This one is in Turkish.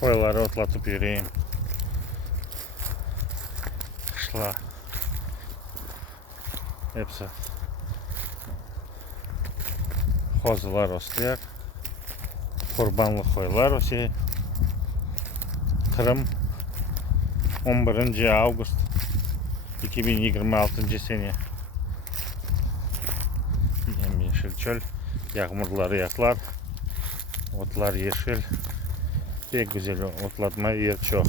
Koyları otlatıp yürüyeyim. Kışla. Hepsi kozular osluyor. Kurbanlık koyular o şey. Kırım 11. Ağustos 2026 sene. Yemyeşil çöl. Yağmurları yaklar. Otlar yeşil. Pek güzel otlatma yer çok.